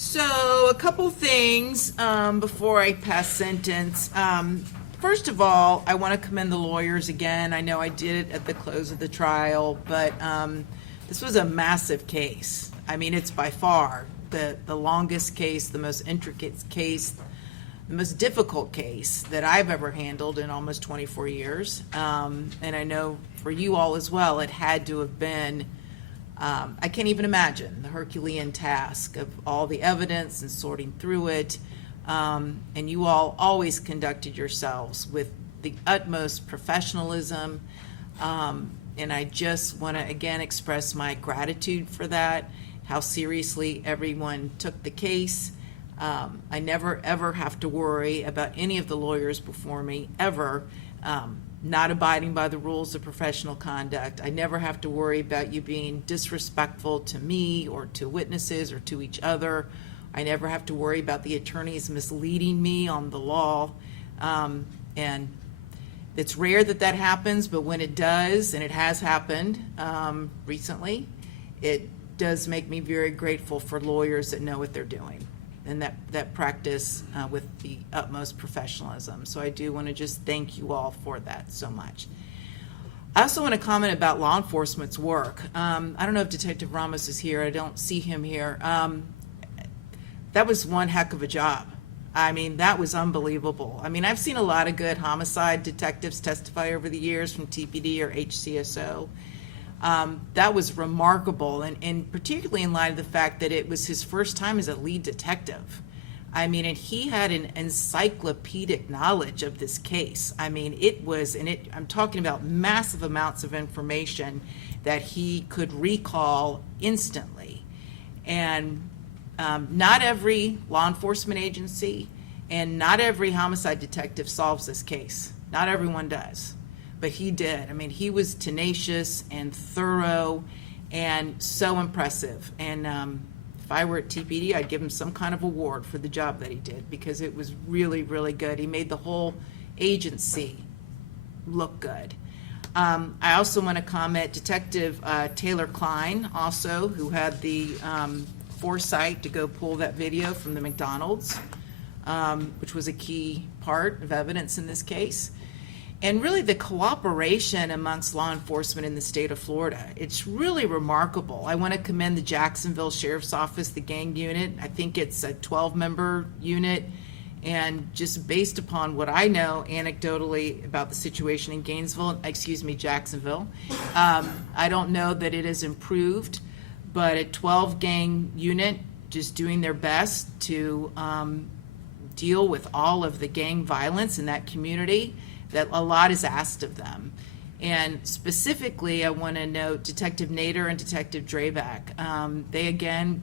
So, a couple things before I pass sentence. First of all, I want to commend the lawyers again. I know I did it at the close of the trial, but this was a massive case. I mean, it's by far the longest case, the most intricate case, the most difficult case that I've ever handled in almost 24 years. And I know for you all as well, it had to have been, I can't even imagine the Herculean task of all the evidence and sorting through it. And you all always conducted yourselves with the utmost professionalism. And I just want to again express my gratitude for that, how seriously everyone took the case. I never ever have to worry about any of the lawyers before me ever not abiding by the rules of professional conduct. I never have to worry about you being disrespectful to me or to witnesses or to each other. I never have to worry about the attorneys misleading me on the law. And it's rare that that happens, but when it does, and it has happened recently, it does make me very grateful for lawyers that know what they're doing and that practice with the utmost professionalism. So I do want to just thank you all for that so much. I also want to comment about law enforcement's work. I don't know if Detective Ramos is here. I don't see him here. That was one heck of a job. I mean, that was unbelievable. I mean, I've seen a lot of good homicide detectives testify over the years from TPD or HCSO. That was remarkable, and particularly in light of the fact that it was his first time as a lead detective. I mean, and he had an encyclopedic knowledge of this case. I mean, I'm talking about massive amounts of information that he could recall instantly. And not every law enforcement agency and not every homicide detective solves this case. Not everyone does. But he did. I mean, he was tenacious and thorough and so impressive. And if I were at TPD, I'd give him some kind of award for the job that he did, because it was really, really good. He made the whole agency look good. I also want to comment, Detective Taylor Klein, also, who had the foresight to go pull that video from the McDonald's, which was a key part of evidence in this case. And really the cooperation amongst law enforcement in the state of Florida, it's really remarkable. I want to commend the Jacksonville Sheriff's Office, the gang unit. I think it's a 12-member unit. And just based upon what I know anecdotally about the situation in Jacksonville, I don't know that it has improved, but a 12-gang unit just doing their best to deal with all of the gang violence in that community, that a lot is asked of them. And specifically, I want to note Detective Nader and Detective Drabak. They again,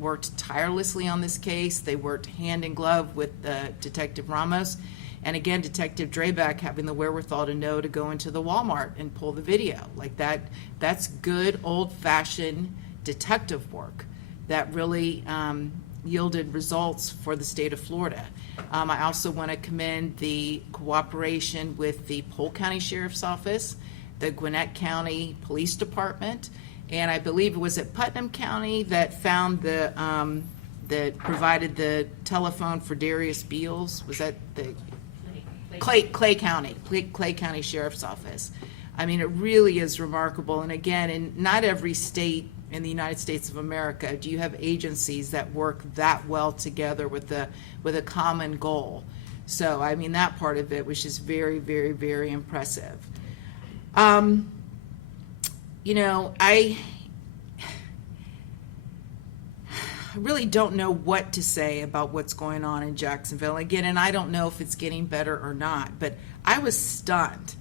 worked tirelessly on this case. They worked hand in glove with Detective Ramos. And again, Detective Drabak having the wherewithal to know to go into the Walmart and pull the video. Like that's good old-fashioned detective work that really yielded results for the state of Florida. I also want to commend the cooperation with the Polk County Sheriff's Office, the Gwinnett County Police Department, and I believe it was at Putnam County that found that provided the telephone for Darius Beals. Was that the Clay County Sheriff's Office? I mean, it really is remarkable. And again, in not every state in the United States of America do you have agencies that work that well together with a common goal. So I mean, that part of it was just very, very, very impressive. I really don't know what to say about what's going on in Jacksonville again, and I don't know if it's getting better or not, but I was stunned.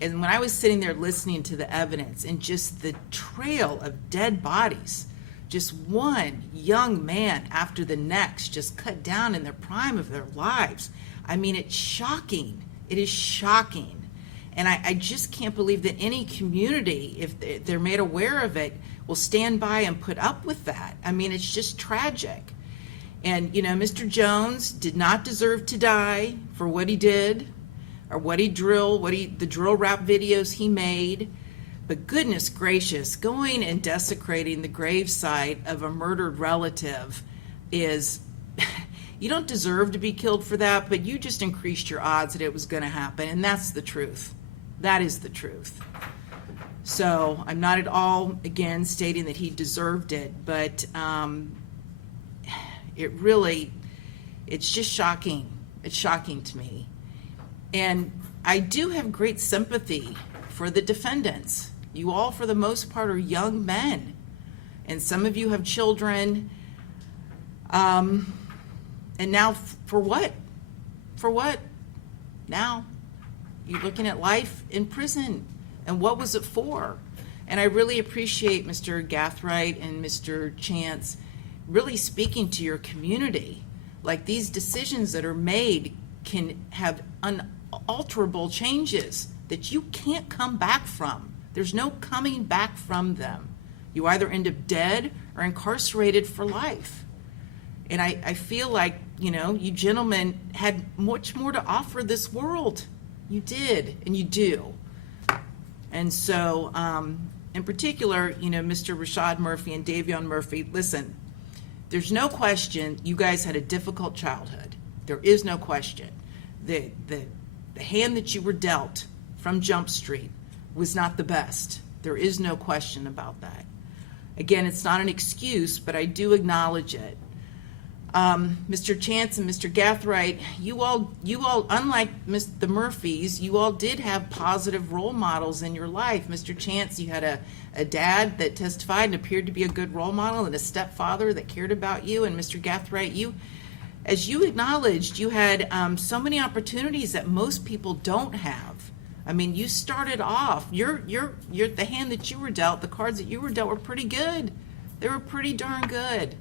And when I was sitting there listening to the evidence and just the trail of dead bodies, just one young man after the next, just cut down in the prime of their lives. I mean, it's shocking. It is shocking. And I just can't believe that any community, if they're made aware of it, will stand by and put up with that. I mean, it's just tragic. And, Mr. Jones did not deserve to die for what he did, or the drill rap videos he made. But goodness gracious, going and desecrating the gravesite of a murdered relative is you don't deserve to be killed for that, but you just increased your odds that it was going to happen, and that's the truth. That is the truth. So I'm not at all, again, stating that he deserved it, but it's just shocking. It's shocking to me. And I do have great sympathy for the defendants. You all, for the most part, are young men, and some of you have children. And now, for what? For what? Now, you're looking at life in prison. And what was it for? And I really appreciate Mr. Gathright and Mr. Chance really speaking to your community. Like, these decisions that are made can have unalterable changes that you can't come back from. There's no coming back from them. You either end up dead or incarcerated for life. And I feel like, you gentlemen had much more to offer this world. You did, and you do. And so, in particular, Mr. Rashad Murphy and Davion Murphy, listen, there's no question you guys had a difficult childhood. There is no question. The hand that you were dealt from Jump Street was not the best. There is no question about that. Again, it's not an excuse, but I do acknowledge it. Mr. Chance and Mr. Gathright, you all, unlike the Murphys, you all did have positive role models in your life. Mr. Chance, you had a dad that testified and appeared to be a good role model, and a stepfather that cared about you. And Mr. Gathright, as you acknowledged, you had so many opportunities that most people don't have. I mean, you started off, you're the hand that you were dealt, the cards that you were dealt were pretty good. They were pretty darn good.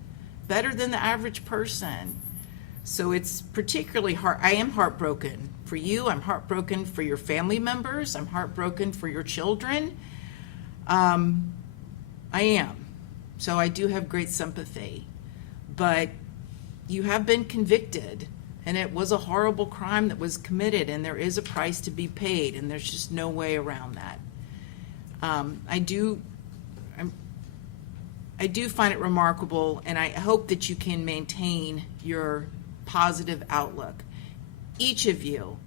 Better than the average person. So it's particularly hard. I am heartbroken for you. I'm heartbroken for your family members. I'm heartbroken for your children. I am. So I do have great sympathy. But you have been convicted, and it was a horrible crime that was committed, and there is a price to be paid, and there's just no way around that. I do find it remarkable, and I hope that you can maintain your positive outlook. Each of you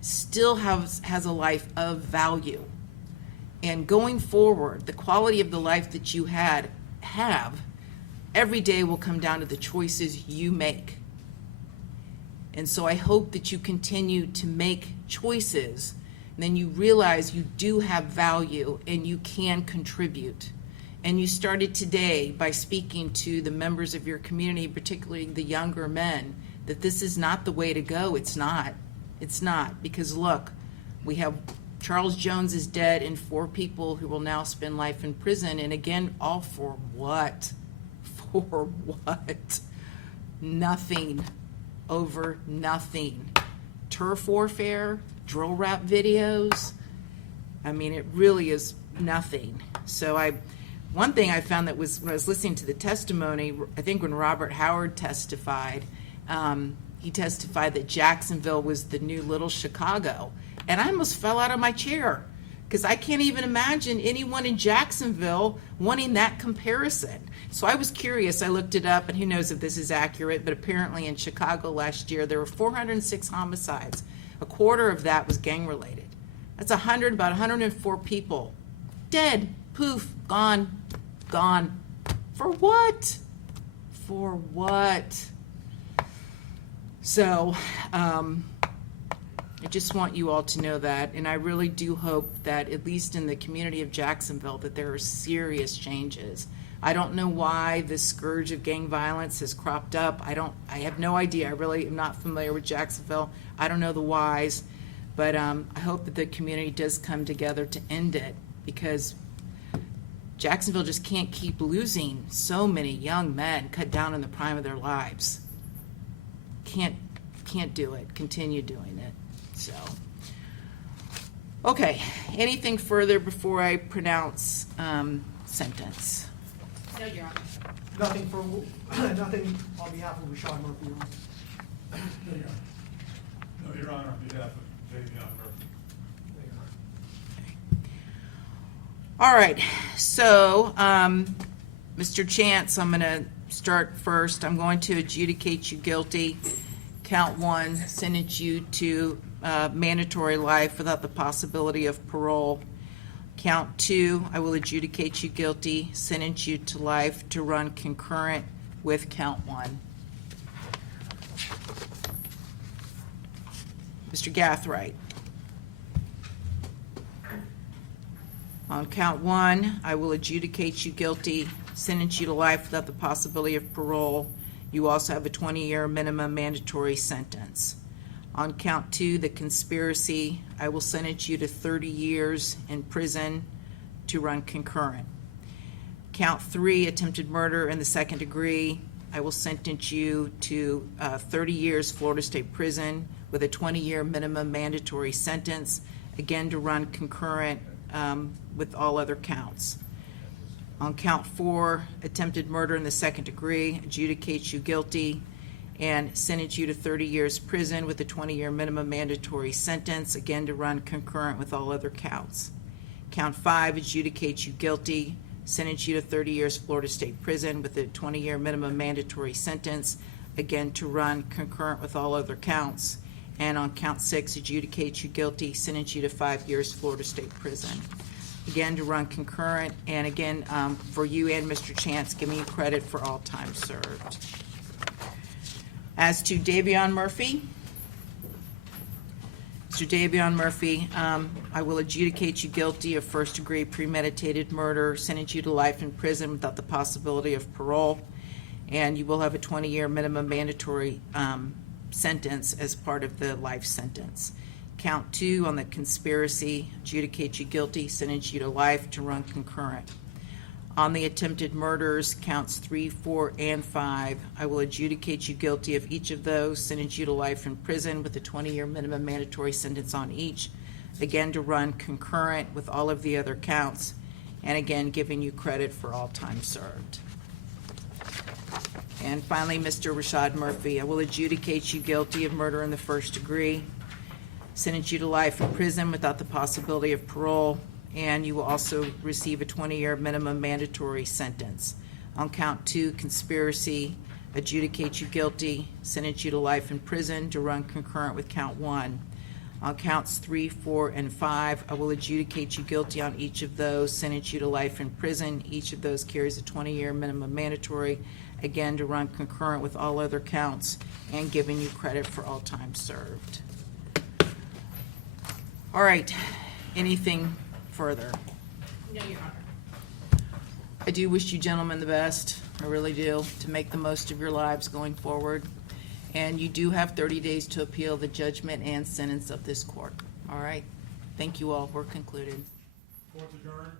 still has a life of value. And going forward, the quality of the life that you have, every day will come down to the choices you make. And so I hope that you continue to make choices, and then you realize you do have value and you can contribute. And you started today by speaking to the members of your community, particularly the younger men, that this is not the way to go. It's not. It's not. Because look, we have Charles Jones is dead and 4 people who will now spend life in prison. And again, all for what? For what? Nothing. Over nothing. Turf warfare, drill rap videos. I mean, it really is nothing. So one thing I found that was, when I was listening to the testimony, I think when Robert Howard testified, he testified that Jacksonville was the new little Chicago. And I almost fell out of my chair, because I can't even imagine anyone in Jacksonville wanting that comparison. So I was curious. I looked it up, and who knows if this is accurate, but apparently in Chicago last year, there were 406 homicides. A quarter of that was gang-related. That's about 104 people. Dead. Poof. Gone. Gone. For what? For what? So, I just want you all to know that, and I really do hope that, at least in the community of Jacksonville, that there are serious changes. I don't know why this scourge of gang violence has cropped up. I have no idea. I really am not familiar with Jacksonville. I don't know the whys, but I hope that the community does come together to end it, because Jacksonville just can't keep losing so many young men cut down in the prime of their lives. Can't do it. Continue doing it. So, okay. Anything further before I pronounce sentence? No, Your Honor. Nothing on behalf of Rashad Murphy. No, Your Honor, on behalf of Davion Murphy. All right. So, Mr. Chance, I'm going to start first. I'm going to adjudicate you guilty. Count 1, sentence you to mandatory life without the possibility of parole. Count 2, I will adjudicate you guilty, sentence you to life to run concurrent with count 1. Mr. Gathright. On count 1, I will adjudicate you guilty, sentence you to life without the possibility of parole. You also have a 20-year minimum mandatory sentence. On count 2, the conspiracy, I will sentence you to 30 years in prison to run concurrent. Count 3, attempted murder in the second degree, I will sentence you to 30 years Florida State Prison with a 20-year minimum mandatory sentence, again to run concurrent with all other counts. On count 4, attempted murder in the second degree, adjudicate you guilty and sentence you to 30 years prison with a 20-year minimum mandatory sentence, again to run concurrent with all other counts. Count 5, adjudicate you guilty, sentence you to 30 years Florida State Prison with a 20-year minimum mandatory sentence, again to run concurrent with all other counts. And on count 6, adjudicate you guilty, sentence you to 5 years Florida State Prison, again to run concurrent. And again, for you and Mr. Chance, giving you credit for all time served. As to Davion Murphy, Mr. Davion Murphy, I will adjudicate you guilty of first-degree premeditated murder, sentence you to life in prison without the possibility of parole, and you will have a 20-year minimum mandatory sentence as part of the life sentence. Count 2 on the conspiracy, adjudicate you guilty, sentence you to life to run concurrent. On the attempted murders, counts 3, 4, and 5, I will adjudicate you guilty of each of those, sentence you to life in prison with a 20-year minimum mandatory sentence on each, again to run concurrent with all of the other counts, and again giving you credit for all time served. And finally, Mr. Rashad Murphy, I will adjudicate you guilty of murder in the first degree, sentence you to life in prison without the possibility of parole, and you will also receive a 20-year minimum mandatory sentence. On count 2, conspiracy, adjudicate you guilty, sentence you to life in prison to run concurrent with count 1. On counts 3, 4, and 5, I will adjudicate you guilty on each of those, sentence you to life in prison. Each of those carries a 20-year minimum mandatory, again to run concurrent with all other counts, and giving you credit for all time served. All right, anything further? No, Your Honor. I do wish you gentlemen the best, I really do, to make the most of your lives going forward. And you do have 30 days to appeal the judgment and sentence of this court. All right, thank you all, we're concluded. Court's adjourned.